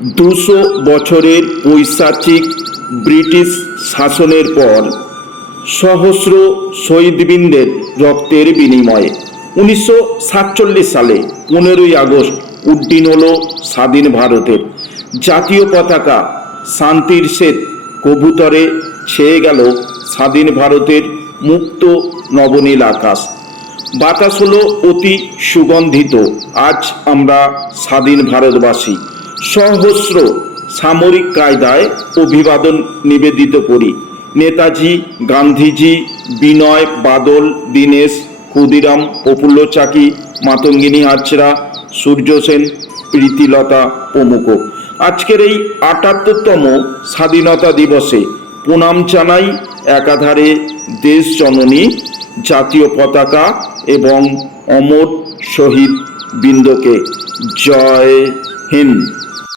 দুশো বছরের পৈশাচিক ব্রিটিশ শাসনের পর সহস্র শহীদবৃন্দের রক্তের বিনিময়ে উনিশশো সাতচল্লিশ সালে পনেরোই আগস্ট উড্ডীন হল স্বাধীন ভারতের। জাতীয় পতাকা শান্তির শ্বেত কবুতরে ছেয়ে গেল স্বাধীন ভারতের মুক্ত নবনীল আকাশ। বাতাস হলো অতি সুগন্ধিত। আজ আমরা স্বাধীন ভারতবাসী। সহস্র সামরিক কায়দায় অভিবাদন নিবেদিত করি। নেতাজি, গান্ধীজি, বিনয়, বাদল, দীনেশ, ক্ষুদিরাম, প্রফুল্ল চাকি, মাতঙ্গিনী হাজরা, সূর্য সেন, প্রীতিলতা প্রমুখ। আজকের এই আটাত্তরতম স্বাধীনতা দিবসে প্রণাম জানাই একাধারে দেশ জননী, জাতীয় পতাকা এবং অমর শহীদ বৃন্দকে। জয় হিন্দ।